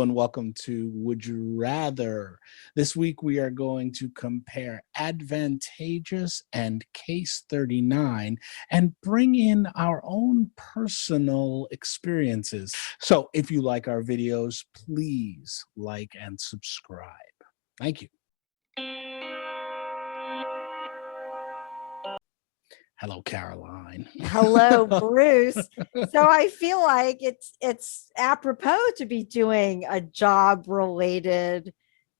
Hello and welcome to Would You Rather. This week we are going to compare Advantageous and Case 39 and bring in our own personal experiences. So if you like our videos, please like and subscribe. Thank you. Hello, Caroline. Hello, Bruce. So I feel like it's apropos to be doing a job-related,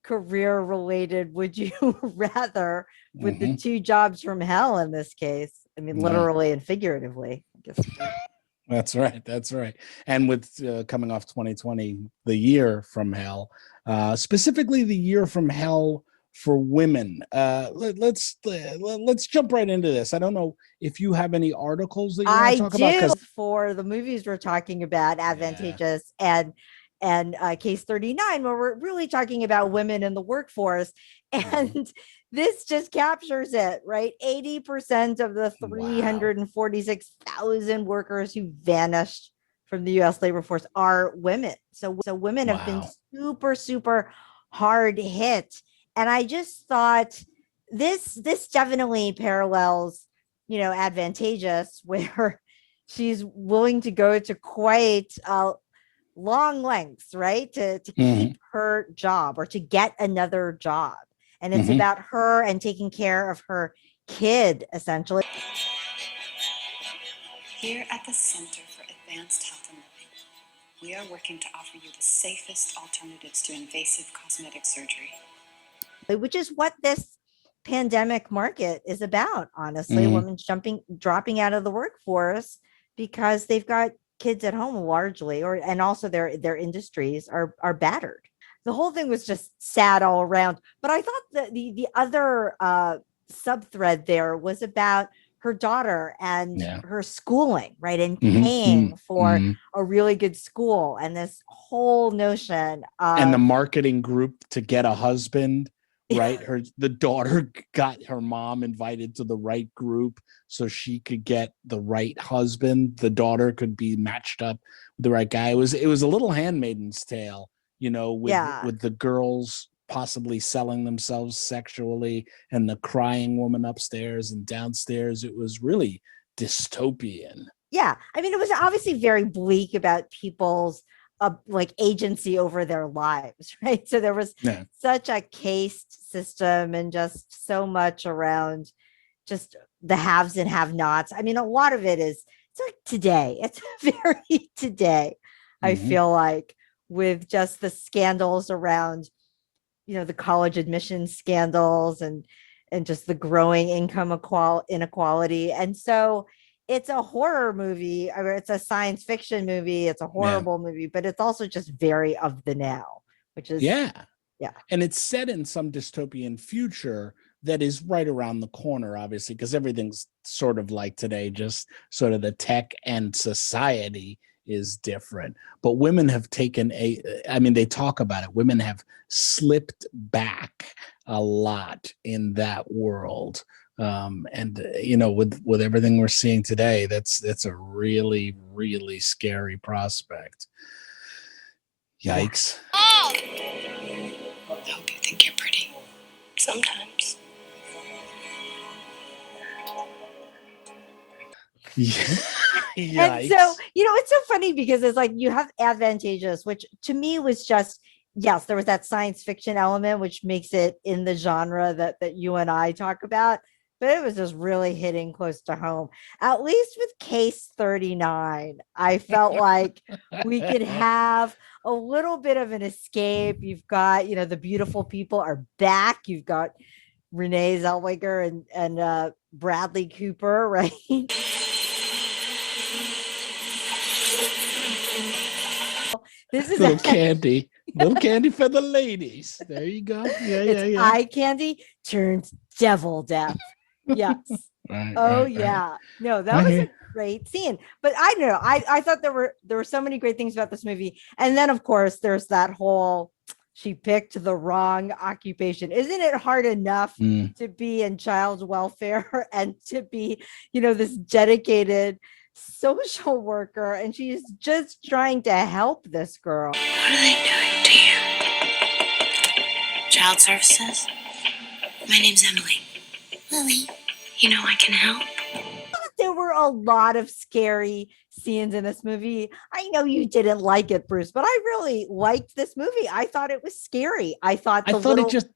career-related would you rather with the two jobs from hell in this case. I mean, literally and figuratively, I guess. That's right. That's right. And with coming off 2020, the year from hell, specifically the year from hell for women. Let's jump right into this. I don't know if you have any articles that you want to talk about. I do. For the movies we're talking about, Advantageous and Case 39, where we're really talking about women in the workforce. And this just captures it, right? 80% of the 346,000 workers who vanished from the U.S. labor force are women. So women have been super hard hit. And I just thought this definitely parallels, Advantageous, where she's willing to go to quite long lengths, right? To keep her job or to get another job. And it's about her and taking care of her kid, essentially. Here at the Center for Advanced Health and Living, we are working to offer you the safest alternatives to invasive cosmetic surgery. Which is what this pandemic market is about, honestly. Women dropping out of the workforce because they've got kids at home largely, and also their industries are battered. The whole thing was just sad all around. But I thought that the other sub-thread there was about her daughter and her schooling, right? And paying for a really good school, and this whole notion of, and the marketing group to get a husband, right? The daughter got her mom invited to the right group so she could get the right husband. The daughter could be matched up with the right guy. It was a little Handmaid's Tale, with the girls possibly selling themselves sexually and the crying woman upstairs and downstairs. It was really dystopian. Yeah. I mean, it was obviously very bleak about people's like agency over their lives, right? So there was such a caste system and just so much around just the haves and have-nots. I mean, a lot of it's like today. It's very today, I feel like, with just the scandals around, the college admissions scandals and just the growing income inequality. And so it's a horror movie, or it's a science fiction movie. It's a horrible movie, but it's also just very of the now, which is and it's set in some dystopian future that is right around the corner, obviously, because everything's sort of like today, just sort of the tech and society is different. But women have taken they talk about it. Women have slipped back a lot in that world. With everything we're seeing today, that's a really, really scary prospect. Yikes. I hope you think you're pretty. Sometimes. And so, it's so funny because it's like you have Advantageous, which to me was just, yes, there was that science fiction element, which makes it in the genre that you and I talk about, but it was just really hitting close to home. At least with Case 39, I felt like we could have a little bit of an escape. You've got, the beautiful people are back. You've got Renee Zellweger and Bradley Cooper, right? This is little candy for the ladies. There you go. It's eye candy turns devil death. Yes. Right. No, that was a great scene. But I don't know. I thought there were so many great things about this movie. And then of course there's that whole, she picked the wrong occupation. Isn't it hard enough to be in child welfare and to be, this dedicated social worker, and she's just trying to help this girl. What are they doing to Child Services. My name's Emily. Lily. You know I can help. There were a lot of scary scenes in this movie. I know you didn't like it, Bruce, but I really liked this movie. I thought it was scary. I thought I thought it just.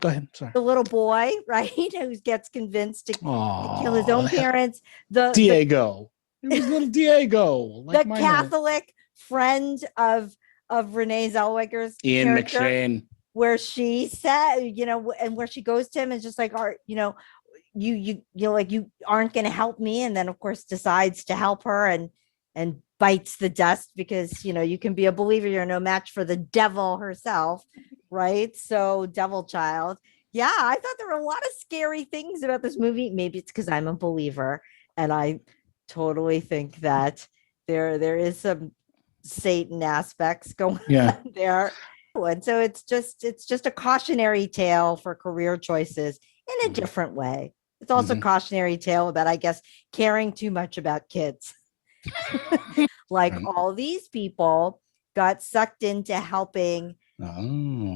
Go ahead. Sorry. The little boy, right, who gets convinced to kill his own parents. Diego. It was little Diego. Like the Catholic friend of Renee Zellweger's Ian character, McShane, where she said, and where she goes to him and just like, you like, you aren't going to help me, and then of course decides to help her and bites the dust because you can be a believer, you're no match for the devil herself, right? So devil child. Yeah, I thought there were a lot of scary things about this movie. Maybe it's because I'm a believer and I totally think that there is some Satan aspects going on there. And so it's just a cautionary tale for career choices in a different way. It's also a cautionary tale about, I guess, caring too much about kids. Like all these people got sucked into helping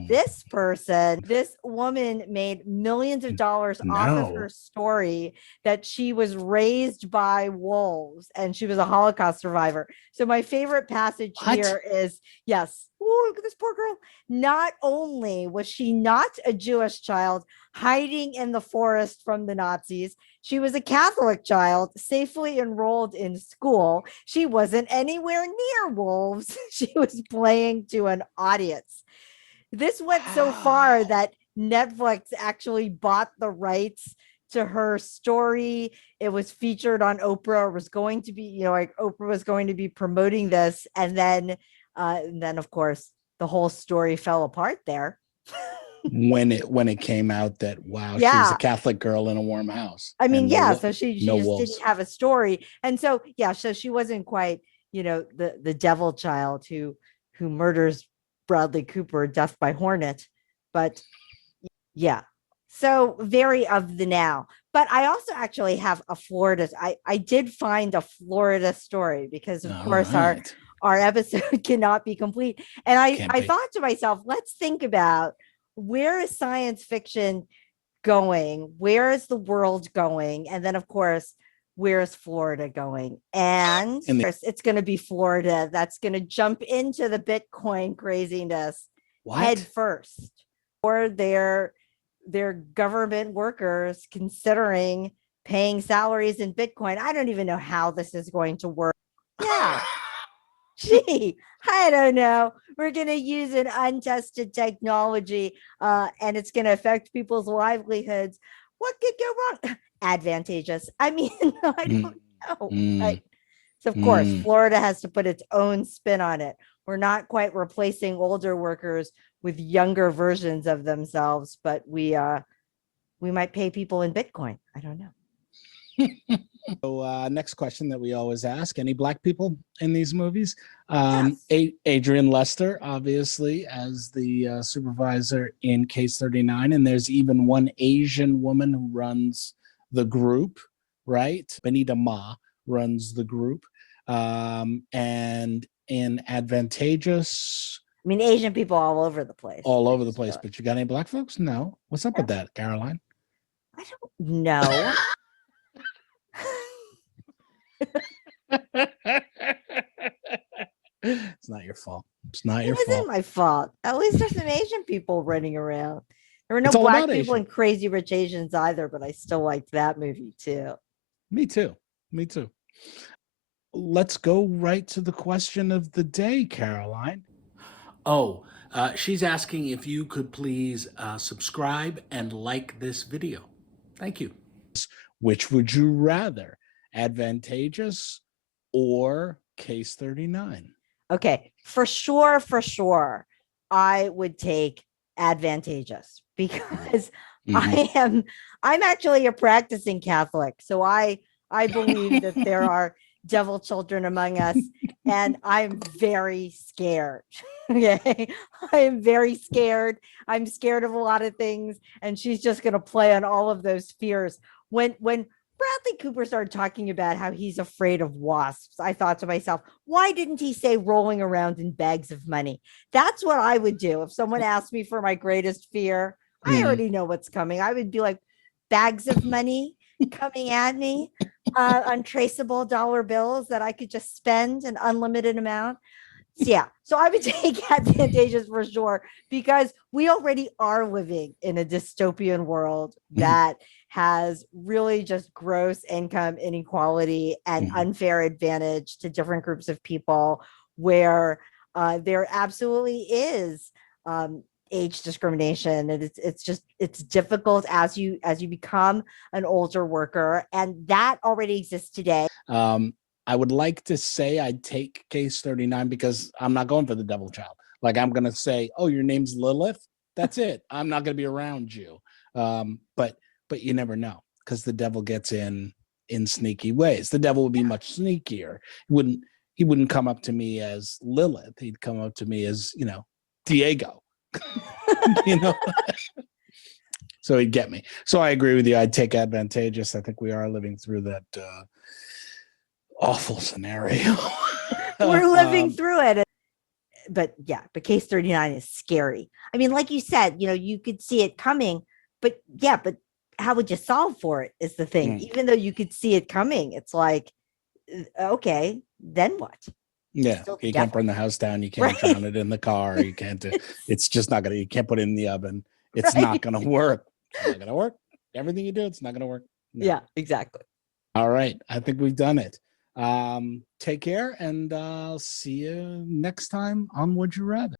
this person. This woman made millions of dollars off of her story that she was raised by wolves and she was a Holocaust survivor. So my favorite passage here is, yes, oh, look at this poor girl. Not only was she not a Jewish child hiding in the forest from the Nazis, she was a Catholic child safely enrolled in school. She wasn't anywhere near wolves. She was playing to an audience. This went so far that Netflix actually bought the rights to her story. It was featured on Oprah. It was going to be, like Oprah was going to be promoting this. And then of course, the whole story fell apart there. when it came out that she was a Catholic girl in a warm house. I mean, so she just didn't have a story. And so, so she wasn't quite, the devil child who murders Bradley Cooper, death by hornet. But so very of the now. But I also actually have a Florida. I did find a Florida story because of course our episode cannot be complete. And I thought to myself, let's think about, where is science fiction going? Where is the world going? And then of course, where's Florida going? And it's going to be Florida that's going to jump into the Bitcoin craziness head first, or their government workers considering paying salaries in Bitcoin. I don't even know how this is going to work. Yeah. Gee, I don't know. We're going to use an untested technology and it's going to affect people's livelihoods. What could go wrong? Advantageous. I mean, I don't know. Right? So, of course, Florida has to put its own spin on it. We're not quite replacing older workers with younger versions of themselves, but we might pay people in Bitcoin. I don't know. So next question that we always ask, any Black people in these movies? Adrian Lester, obviously, as the supervisor in Case 39. And there's even one Asian woman who runs the group, right? Benita Ma runs the group. And in Advantageous. I mean, Asian people all over the place. All over the place. But you got any Black folks? No. What's up with that, Caroline? I don't know. It's not your fault. It's not your fault. It isn't my fault. At least there's some Asian people running around. There were no Black people in Crazy Rich Asians either, but I still liked that movie too. Me too. Let's go right to the question of the day, Caroline. She's asking if you could please subscribe and like this video. Thank you. Which would you rather, Advantageous or Case 39? Okay, for sure, I would take Advantageous because I'm actually a practicing Catholic. So I believe that there are devil children among us, and I'm very scared. Okay, I am very scared. I'm scared of a lot of things, and she's just going to play on all of those fears. When Bradley Cooper started talking about how he's afraid of wasps, I thought to myself, why didn't he say rolling around in bags of money? That's what I would do if someone asked me for my greatest fear. I already know what's coming. I would be like, bags of money coming at me, untraceable dollar bills that I could just spend an unlimited amount. So, yeah, so I would take Advantageous for sure, because we already are living in a dystopian world that has really just gross income inequality and unfair advantage to different groups of people, where there absolutely is age discrimination, and it's difficult as you become an older worker, and that already exists today. I would like to say I'd take case 39 because I'm not going for the devil child. Like, I'm going to say, oh, your name's Lilith. That's it. I'm not going to be around you. But you never know, because the devil gets in sneaky ways. The devil would be much sneakier. He wouldn't come up to me as Lilith. He'd come up to me as, Diego, so he'd get me. So I agree with you. I'd take Advantageous. I think we are living through that awful scenario. We're living through it. But yeah, but case 39 is scary. I mean, like you said, you could see it coming, but how would you solve for it is the thing. Even though you could see it coming, it's like, okay, then what? Yeah, you can't burn the house down. You can't drown it in the car. You can't. It's just not gonna. You can't put it in the oven. It's not gonna work. It's not gonna work. Everything you do, it's not gonna work. No. Yeah, exactly. All right, I think we've done it. Take care, and I'll see you next time on Would You Rather.